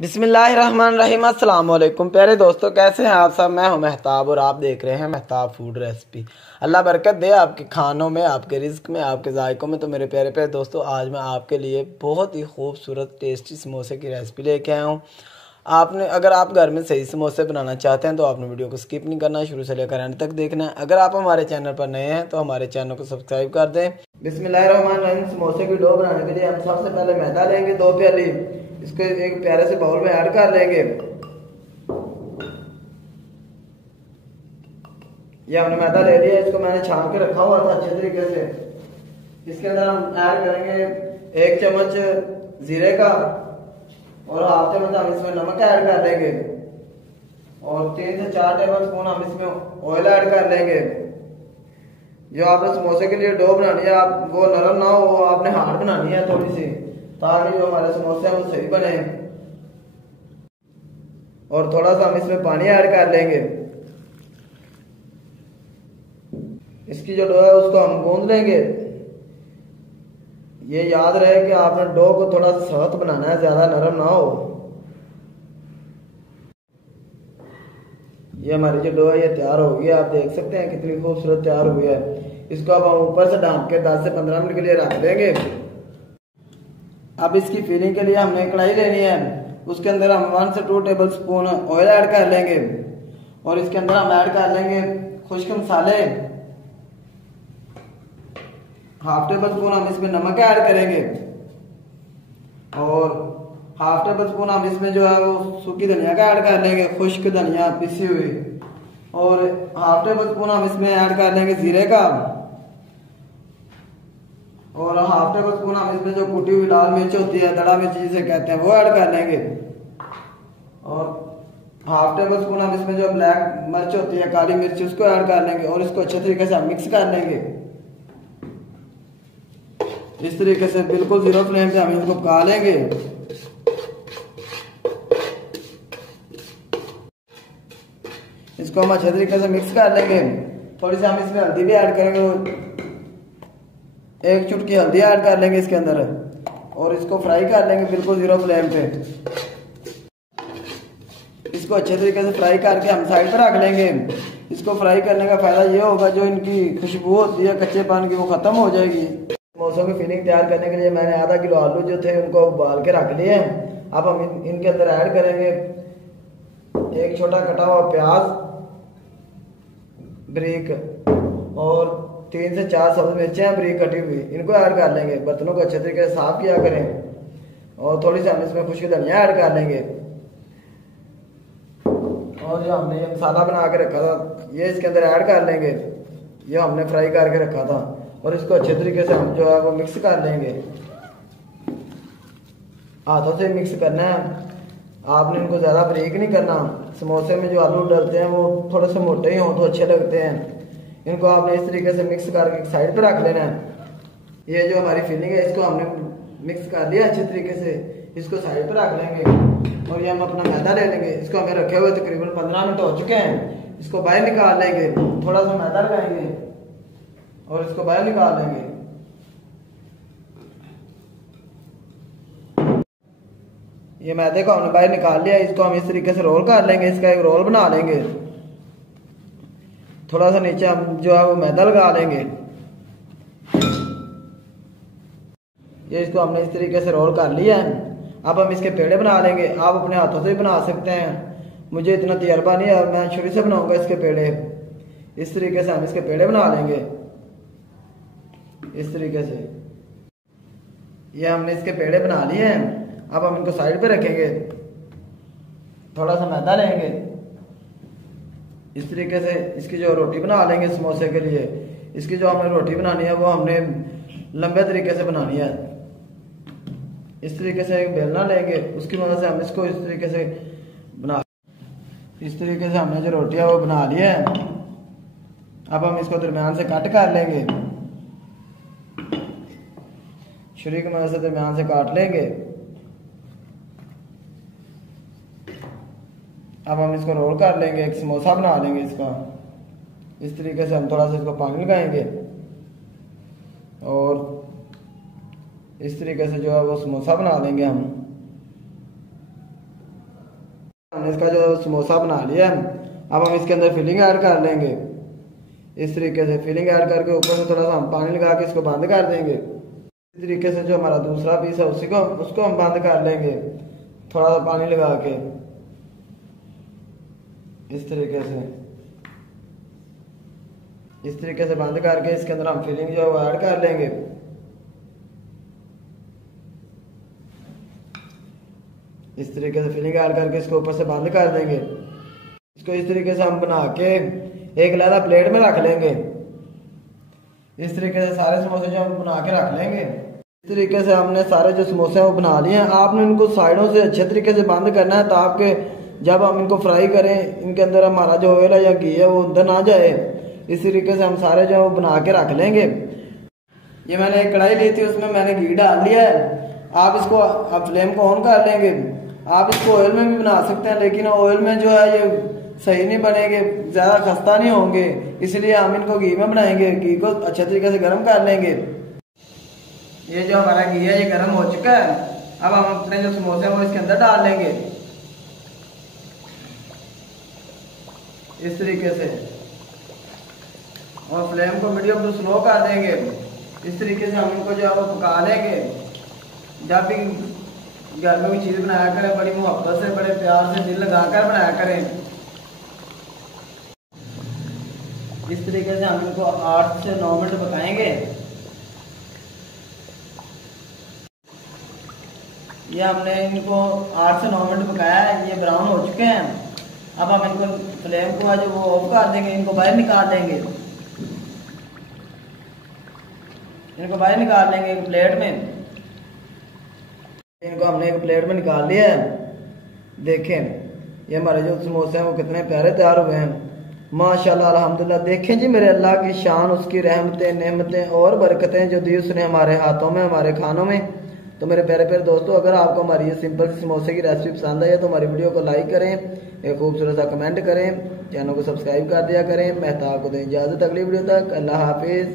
बिस्मिल्लाहिर्रहमानिर्रहीम। अस्सलाम वालेकुम प्यारे दोस्तों, कैसे हैं आप सब। मैं हूं मेहताब और आप देख रहे हैं मेहताब फूड रेसिपी। अल्लाह बरकत दे आपके खानों में, आपके रिज्क में, आपके जायकों में। तो मेरे प्यारे प्यारे दोस्तों, आज मैं आपके लिए बहुत ही खूबसूरत टेस्टी समोसे की रेसिपी लेके आया हूँ। अगर आप घर में सही समोसे बनाना चाहते हैं तो आपने वीडियो को स्किप नहीं करना, शुरू से लेकर एंड तक देखना है। अगर आप हमारे चैनल पर नए हैं तो हमारे चैनल को सब्सक्राइब कर दें। बिस्मिल्लाहिर्रहमानिर्रहीम। समोसे की डो बनाने के लिए हम सबसे पहले मैदा लेंगे 2 प्याली। इसको एक प्यारे से बाउल में ऐड कर लेंगे। ये हमने मैदा ले लिया, इसको मैंने छान के रखा हुआ था अच्छे तरीके से। इसके अंदर हम ऐड करेंगे 1 चम्मच जीरे का और हाफ चम्मच हम इसमें नमक ऐड कर लेंगे और 3 से 4 टेबल स्पून हम इसमें ऑयल ऐड कर लेंगे। जो आपने समोसे के लिए डो बनानी है, आप वो नरम ना हो, वो आपने हार्ड बनानी है थोड़ी सी, ताकि जो हमारे समोसे हैं वो सही बने। और थोड़ा सा हम इसमें पानी ऐड कर लेंगे। इसकी जो डो है उसको हम गूंद लेंगे। ये याद रहे कि आपने डो को थोड़ा सा सख्त बनाना है, ज्यादा नरम ना हो। ये हमारी जो डो है ये तैयार हो गई है, आप देख सकते हैं कितनी खूबसूरत तैयार हुई है। इसको अब हम ऊपर से ढांप के 10 से 15 मिनट के लिए रख देंगे। अब इसकी फिलिंग के लिए हमने कढ़ाई लेनी है, उसके अंदर हम 1 से 2 टेबल स्पून ऑयल ऐड कर लेंगे और इसके अंदर हम ऐड कर लेंगे खुश्क मसाले। हाफ टेबल स्पून हम इसमें नमक ऐड करेंगे और हाफ टेबल स्पून हम इसमें जो है वो सूखी धनिया का ऐड कर लेंगे, खुश्क धनिया पिसी हुई। और हाफ टेबल स्पून हम इसमें ऐड कर लेंगे जीरे का और हाफ टेबल स्पून हम इसमें जो कुटी हुई लाल मिर्च होती है, दड़ा मिर्च जिसे कहते हैं, वो ऐड कर लेंगे। और हाफ टेबल स्पून हम इसमें जो ब्लैक मिर्च होती है, काली मिर्च, उसको ऐड कर लेंगे और इसको अच्छे तरीके से हम मिक्स कर लेंगे। इस तरीके से बिल्कुल जीरो फ्लेम पे हम इसको पका लेंगे। इसको हम अच्छे तरीके से मिक्स कर लेंगे। थोड़ी सी हम इसमें हल्दी भी ऐड करेंगे, 1 चुटकी हल्दी ऐड कर लेंगे इसके अंदर और इसको फ्राई कर लेंगे बिल्कुल जीरो फ्लेम पे। इसको अच्छे तरीके से फ्राई करके हम साइड पर रख लेंगे। इसको फ्राई करने का फायदा ये होगा, जो इनकी खुशबू होती है कच्चेपन की वो खत्म हो जाएगी। समोसों की फिलिंग तैयार करने के लिए मैंने आधा किलो आलू जो थे उनको उबाल के रख लिए हैं। अब हम इनके अंदर ऐड करेंगे 1 छोटा कटा हुआ प्याज ब्रीक और 3 से 4 सब्ज मिर्चें ब्रीक कटी हुई, इनको ऐड कर लेंगे। बर्तनों को अच्छे तरीके से साफ किया करें और थोड़ी सी हम इसमें खुश्क धनिया ऐड कर लेंगे। और जो हमने ये मसाला बना के रखा था ये इसके अंदर ऐड कर लेंगे, ये हमने फ्राई करके रखा था। और इसको अच्छे तरीके से हम जो है वो मिक्स कर लेंगे। हाथों से मिक्स करना है, आपने इनको ज़्यादा बारीक नहीं करना। समोसे में जो आलू डलते हैं वो थोड़े से मोटे ही हों तो अच्छे लगते हैं। इनको आपने इस तरीके से मिक्स करके साइड पर रख लेना है। ये जो हमारी फिलिंग है इसको हमने मिक्स कर दिया अच्छे तरीके से, इसको साइड पर रख लेंगे। और ये हम अपना मैदा ले लेंगे। इसको हमें रखे हुए तकरीबन 15 मिनट हो चुके हैं। इसको बाहर निकाल लेंगे, थोड़ा सा मैदा लगाएंगे और इसको बाहर निकाल लेंगे। ये मैदे को हमने बाहर निकाल लिया, इसको हम इस तरीके से रोल कर लेंगे। इसका एक रोल बना लेंगे। थोड़ा सा नीचे हम जो है वो मैदा लगा लेंगे। ये इसको हमने इस तरीके से रोल कर लिया है। अब हम इसके पेड़े बना लेंगे। आप अपने हाथों से भी बना सकते हैं, मुझे इतना तजर्बा नहीं है, मैं छुरी से बनाऊंगा इसके पेड़े। इस तरीके से हम इसके पेड़े बना लेंगे। इस तरीके से ये हमने इसके पेड़े बना लिए हैं। अब हम इनको साइड पे रखेंगे। थोड़ा सा मैदा लेंगे, इस तरीके से इसकी जो रोटी बना लेंगे समोसे के लिए। इसकी जो हमने रोटी बनानी है वो हमने लंबे तरीके से बनानी है। इस तरीके से एक बेलना लेंगे, उसकी मदद से हम इसको इस तरीके से इस तरीके से हमने जो रोटी है वो बना ली है। अब हम इसको दरमियान से कट कर लेंगे, छुरी की मदद से दरमियान से काट लेंगे। अब हम इसको रोल कर लेंगे, एक समोसा बना लेंगे इसका। इस तरीके से हम थोड़ा सा इसको पानी लगाएंगे और इस तरीके से जो है वो समोसा बना लेंगे हम। हमने इसका जो समोसा बना लिया है, अब हम इसके अंदर फिलिंग ऐड कर लेंगे। इस तरीके से फिलिंग ऐड करके ऊपर से थोड़ा सा हम पानी लगा के इसको बंद कर देंगे। इस तरीके से जो हमारा दूसरा पीस है उसको हम बंद कर लेंगे थोड़ा सा पानी लगा के। इस तरीके से बंद करके इसके अंदर हम फिलिंग जो है वो ऐड कर लेंगे। इस तरीके से फिलिंग ऐड करके इसको ऊपर से बंद कर देंगे। इसको इस तरीके से हम बना के एक लहदा प्लेट में रख लेंगे। इस तरीके से सारे समोसे जो हम बना के रख लेंगे। इस तरीके से हमने सारे जो समोसे हैं वो बना लिए हैं। आपने इनको साइडों से अच्छे तरीके से बंद करना है ताकि जब हम इनको फ्राई करें इनके अंदर हमारा जो ऑयल है या घी है वो अंदर ना जाए। इस तरीके से हम सारे जो बना के रख लेंगे। ये मैंने एक कढ़ाई ली थी, उसमें मैंने घी डाल लिया है। आप इसको अब फ्लेम को ऑन कर लेंगे। आप इसको ऑयल में भी बना सकते हैं, लेकिन ऑयल में जो है ये सही नहीं बनेंगे, ज्यादा खस्ता नहीं होंगे, इसलिए हम इनको घी में बनाएंगे। घी को अच्छे तरीके से गर्म कर लेंगे। ये जो हमारा घी है ये गर्म हो चुका है। अब हम अपने जो समोसे हैं वो इसके अंदर डाल लेंगे इस तरीके से, और फ्लेम को मीडियम टू स्लो कर देंगे। इस तरीके से हम इनको जो है वो पका लेंगे। जब भी घर में कोई चीज बनाया करें बड़ी मोहब्बत से, बड़े प्यार से, दिल लगाकर बनाया करें। इस तरीके से हम इनको 8 से 9 मिनट पकाएंगे। ये हमने इनको 8 से 9 मिनट पकाया है, ये ब्राउन हो चुके हैं। अब हम इनको फ्लेम को आज वो ऑफ कर देंगे, इनको बाहर निकाल देंगे। इनको बाहर निकाल लेंगे एक प्लेट में। इनको हमने एक प्लेट में निकाल लिया है। देखें ये हमारे जो समोसे हैं वो कितने प्यारे तैयार हुए हैं, माशाल्लाह अल्हम्दुलिल्लाह। देखें जी मेरे अल्लाह की शान, उसकी रहमतें, नेमतें और बरकतें जो दी उसने हमारे हाथों में, हमारे खानों में। तो मेरे प्यारे प्यारे दोस्तों, अगर आपको हमारी ये सिंपल सी समोसे की रेसिपी पसंद आई है तो हमारी वीडियो को लाइक करें, एक खूबसूरत सा कमेंट करें, चैनल को सब्सक्राइब कर दिया करें। मेहताब को दें इजाज़त अगली वीडियो तक। अल्लाह हाफिज़।